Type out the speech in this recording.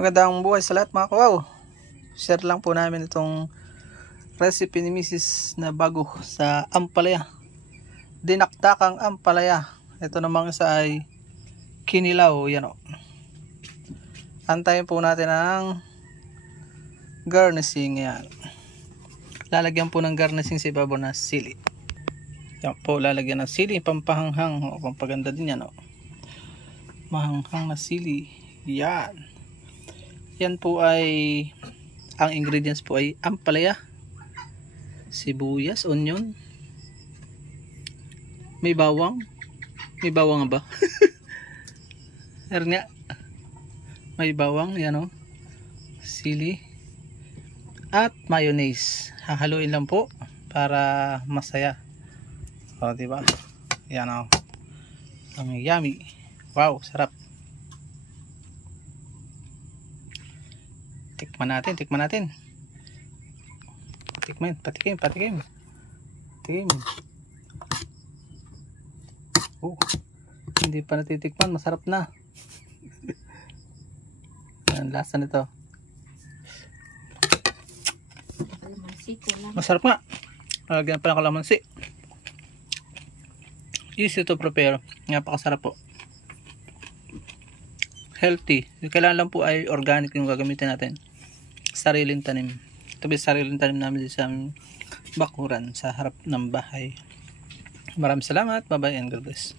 Magandang buhay sa lahat mga kawaw. Share lang po namin itong recipe ni Mrs. na bago sa ampalaya. Dinakdakang ampalaya. Ito namang isa ay kinilaw. Yan o. Antayin po natin ang garnishing. Yan. Lalagyan po ng garnishing sa ibabaw na sili. Yan po, lalagyan ng sili. Pampahanghang. O, pampaganda din yan o. Mahanghang na sili. Yan. Yan po ay, ang ingredients po ay ampalaya, sibuyas, onion, may bawang ba? Nga, may bawang, yan o, sili, at mayonnaise. Hahaluin lang po para masaya. O, diba? Yan o. Ang yummy. Wow, sarap. Tikman natin. Patikim. Oh, hindi pa natitikman, masarap na. Ang lasa nito. Masarap nga. Lagyan pa ng kalamansi. Easy to prepare. Napakasarap po. Healthy. Kailangan lang po ay organic yung gagamitin natin. Sariling tanim. Ito sariling tanim namin sa bakuran sa harap ng bahay. Maraming salamat. Bye bye and God bless.